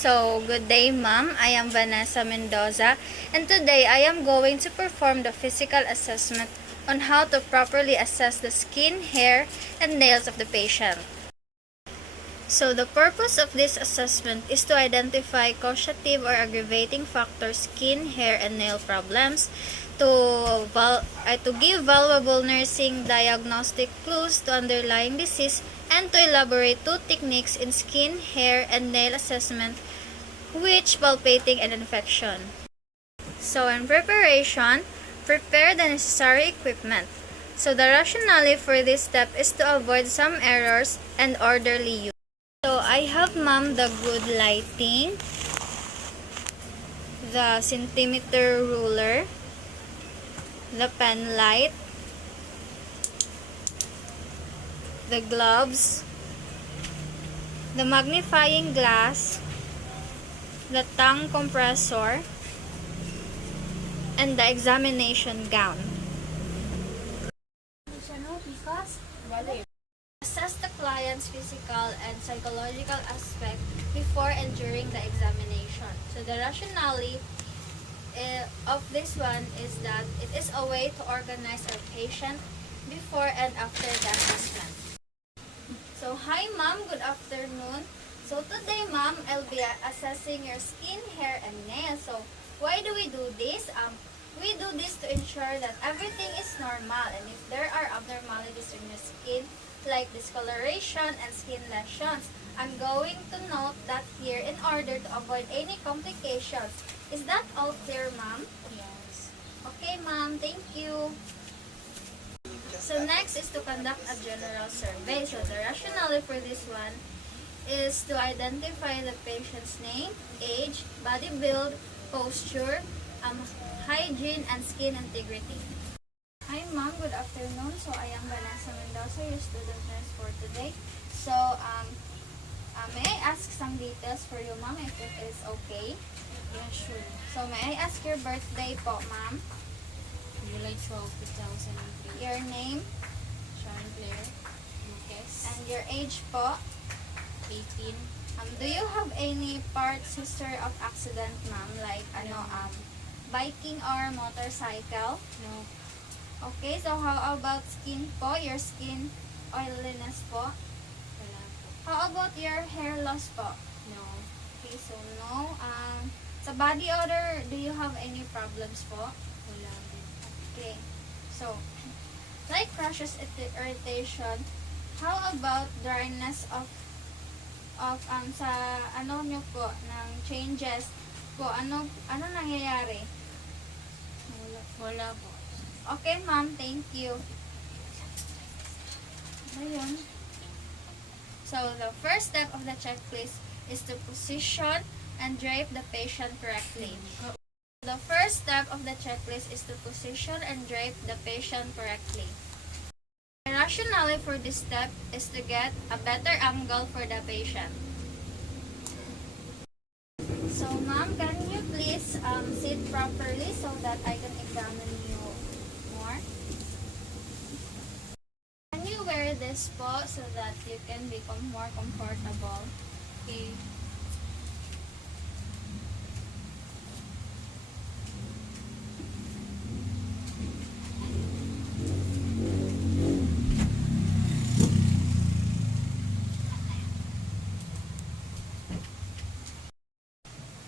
So, good day ma'am. I am Vanessa Mendoza and today I am going to perform the physical assessment on how to properly assess the skin, hair, and nails of the patient. So, the purpose of this assessment is to identify causative or aggravating factors, skin, hair, and nail problems, to give valuable nursing diagnostic clues to underlying disease, and to elaborate two techniques in skin, hair, and nail assessment, which palpating and infection. So in preparation, prepare the necessary equipment. So the rationale for this step is to avoid some errors and orderly use. So I have ma'am the good lighting, the centimeter ruler, the pen light, the gloves, the magnifying glass, the tongue compressor, and the examination gown. Assess the client's physical and psychological aspect before and during the examination. So the rationale of this one is that it is a way to organize our patient before and after the assessment. So hi ma'am, good afternoon. So today ma'am, I'll be assessing your skin, hair, and nails. So why do we do this? We do this to ensure that everything is normal, and if there are abnormalities in your skin like discoloration and skin lesions, I'm going to note that here in order to avoid any complications. Is that all clear ma'am? Yes. Okay ma'am, thank you. So next is to conduct a general survey. So the rationale for this one is to identify the patient's name, age, body build, posture, hygiene, and skin integrity. Hi ma'am, good afternoon. So I am Vanessa Mendoza, your student nurse for today. So may I ask some details for you ma'am if it is okay? Yeah, sure. So may I ask your birthday po ma'am? July 12, 2003. Your name? Sharon Claire Lucas. And your age po? 18. Do you have any parts history of accident ma'am? Like biking or motorcycle? No. Okay, so how about skin po? Your skin oiliness po? Wala po. How about your hair loss po? No. Okay, so no. Sa body odor, do you have any problems po? Wala din. Okay. So, like rashes, irritation, how about dryness of sa ano nyo po ng changes po, ano nangyayari? Wala po. Okay ma'am, thank you. Ayun. So the first step of the checklist is to position and drape the patient correctly. The first step of the checklist is to position and drape the patient correctly. The rationale for this step is to get a better angle for the patient. So ma'am, can you please sit properly so that I can examine you more? Can you wear this po so that you can become more comfortable? Okay.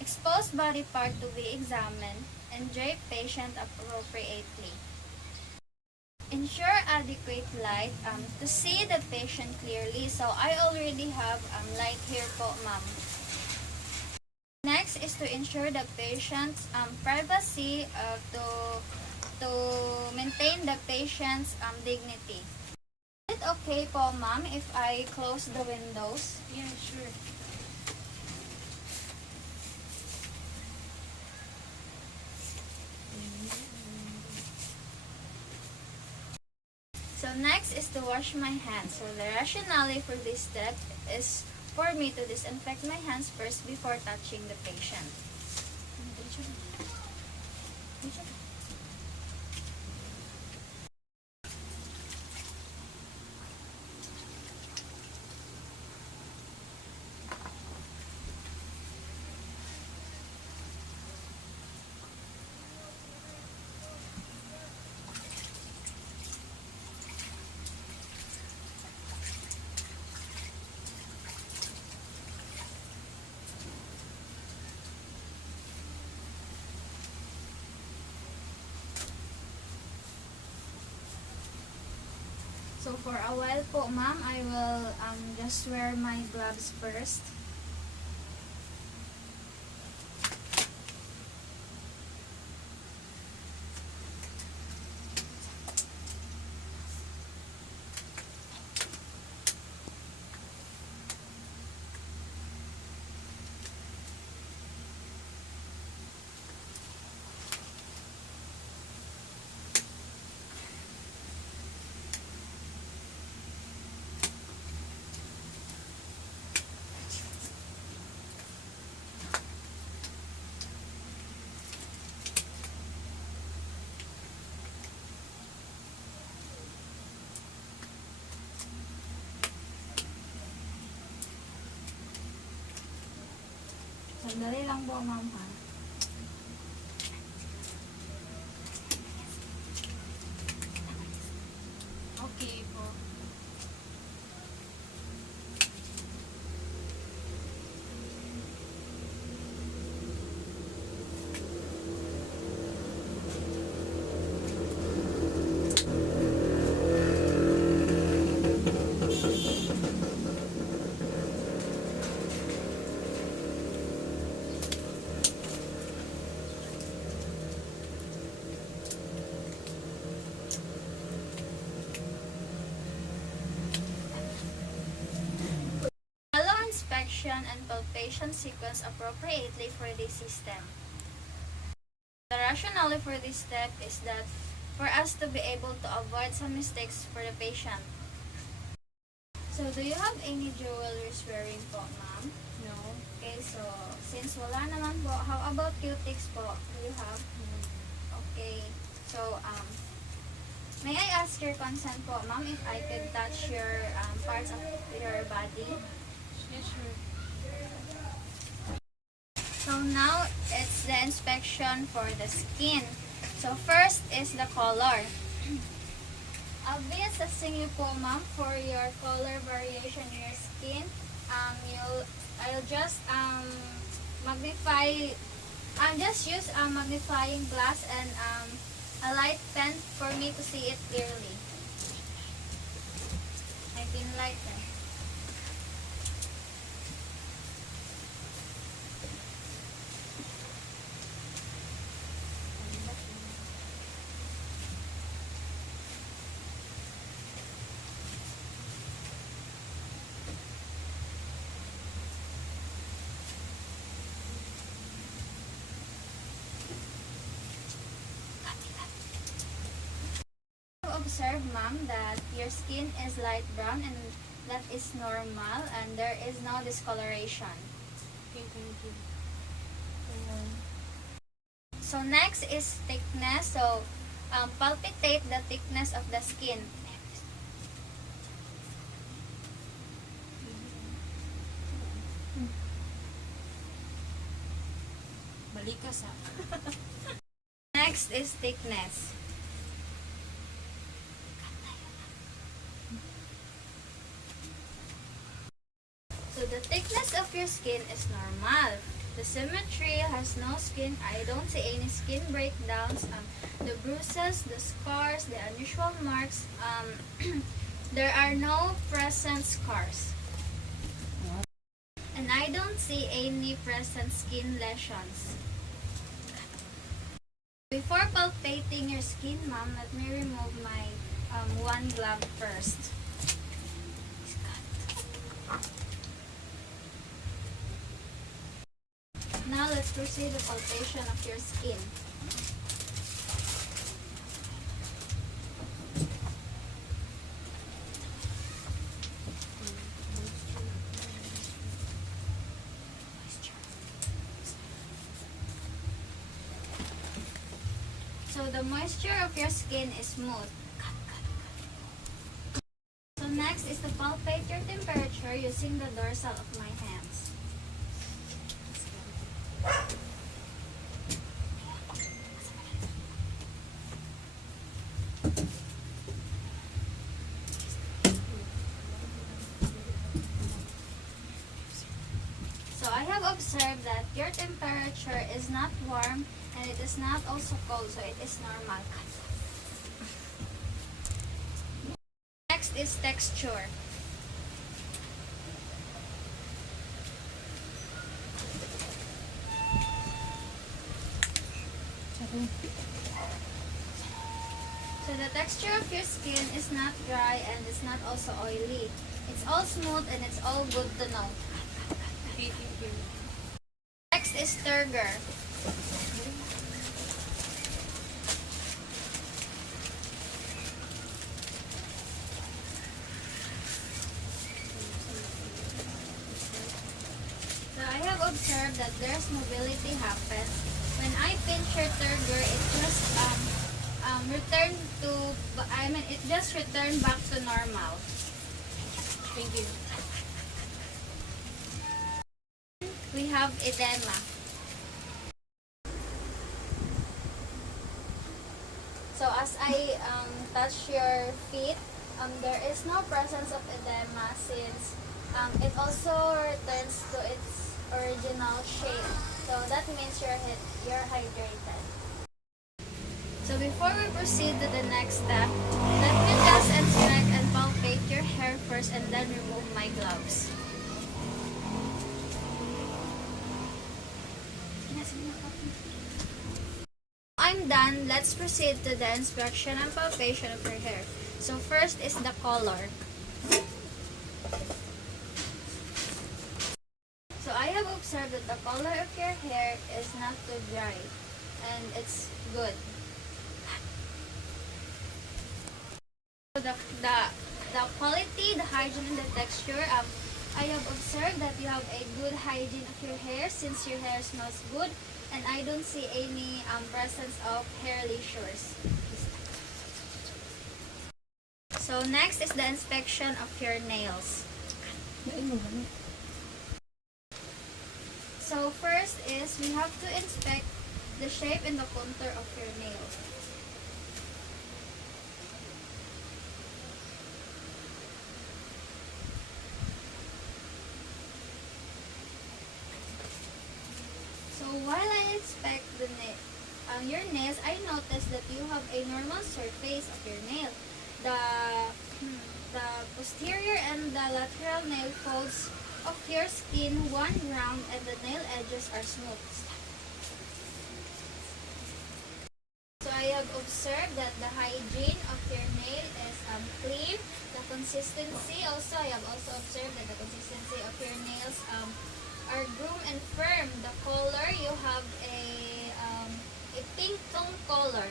Exposed body part to be examined and drape patient appropriately. Ensure adequate light to see the patient clearly. So I already have light here po ma'am. Next is to ensure the patient's privacy to maintain the patient's dignity. Is it okay po ma'am if I close the windows? Yeah, sure. So next is to wash my hands. So the rationale for this step is for me to disinfect my hands first before touching the patient. for a while po, ma'am, I will just wear my gloves first. Sandali lang po, ma'am, ha. Okay po. Follow inspection and palpation sequence appropriately for this system. The rationale for this step is that for us to be able to avoid some mistakes for the patient. So, do you have any jewelry wearing po, ma'am? No. Okay, so, since wala naman po, how about cutics po? Do you have? Okay, so, may I ask your consent po, ma'am, if I could touch your parts of your body? Yes, sure. So now, it's the inspection for the skin. So first is the color. I'll be assessing you po, ma'am, for your color variation in your skin. I'll just magnify. Just use a magnifying glass and a light pen for me to see it clearly. I can light pen. Observe, ma'am, that your skin is light brown and that is normal and there is no discoloration. Okay, thank you. So next is thickness. So palpitate the thickness of the skin. Balikas ha. Next is thickness. So the thickness of your skin is normal. The symmetry has no skin. I don't see any skin breakdowns. The bruises, the scars, the unusual marks. There are no present scars. And I don't see any present skin lesions. Before palpating your skin, ma'am, let me remove my one glove first. Now let's proceed the palpation of your skin. So the moisture of your skin is smooth. So next is to palpate your temperature using the dorsal of my hands. So I have observed that your temperature is not warm and it is not also cold, so it is normal. Next next is texture. So the texture of your skin is not dry and it's not also oily. It's all smooth and it's all good to know. Okay, thank you. Next is turgor. So I have observed that there's mobility happens. When I pinch your turgor, it just return to, it just returned back to normal. Thank you. We have edema. So as I touch your feet, there is no presence of edema since it also returns to its original shape. So that means you're hydrated. So before we proceed to the next step, let me just inspect and palpate your hair first and then remove my gloves. I'm done. Let's proceed to the inspection and palpation of your hair. So first is the color. So I have observed that the color of your hair is not too dry and it's good. So the quality, the hygiene, and the texture, I have observed that you have a good hygiene of your hair since your hair smells good and I don't see any presence of hair leisures. So next is the inspection of your nails. So first is we have to inspect the shape and the contour of your nail. So while I inspect your nails, I noticed that you have a normal surface of your nail. The posterior and the lateral nail folds of your skin one round and the nail edges are smooth. So I have observed that the hygiene of your nail is clean. The consistency also, I have also observed that the consistency of your nails are groomed and firm. The color, you have a pink tone color.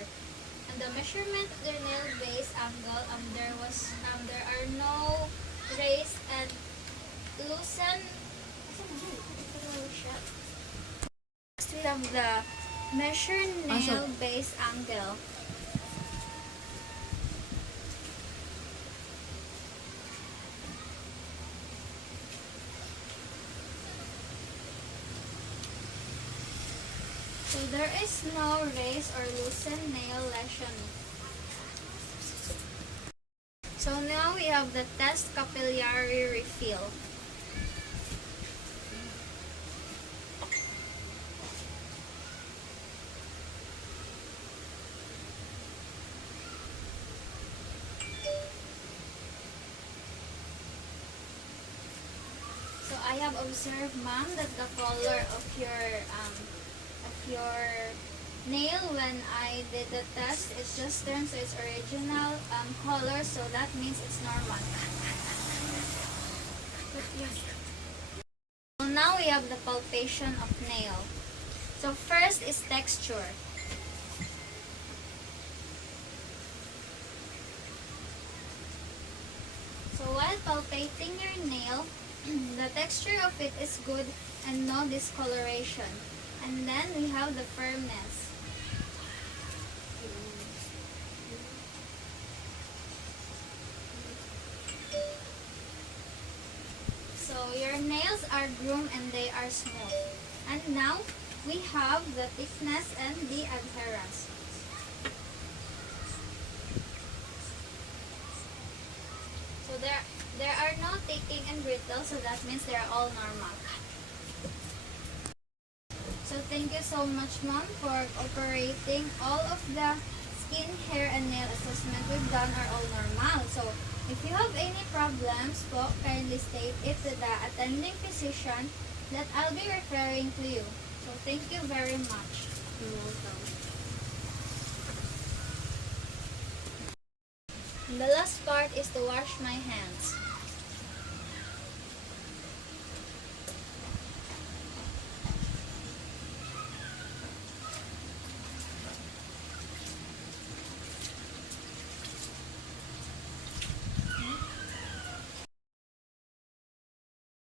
And the measurement of the nail base angle, there are no raised and loosen. Next we have the measure nail base angle. So there is no raised or loosened nail lesion. So now we have the test capillary refill. So I have observed, ma'am, that the color of your nail when I did the test, it just turns to its original color, so that means it's normal. So now we have the palpation of nail. So first is texture. So while palpating your nail, the texture of it is good and no discoloration. And then we have the firmness. So your nails are groomed and they are smooth. And now we have the thickness and the adherence. So there are no taking and brittle, so that means they are all normal. So thank you so much, ma'am, for operating. All of the skin, hair, and nail assessment we've done are all normal. So If you have any problems po, kindly state it to the attending physician that I'll be referring to you. So thank you very much. You're welcome. And the last part is to wash my hands.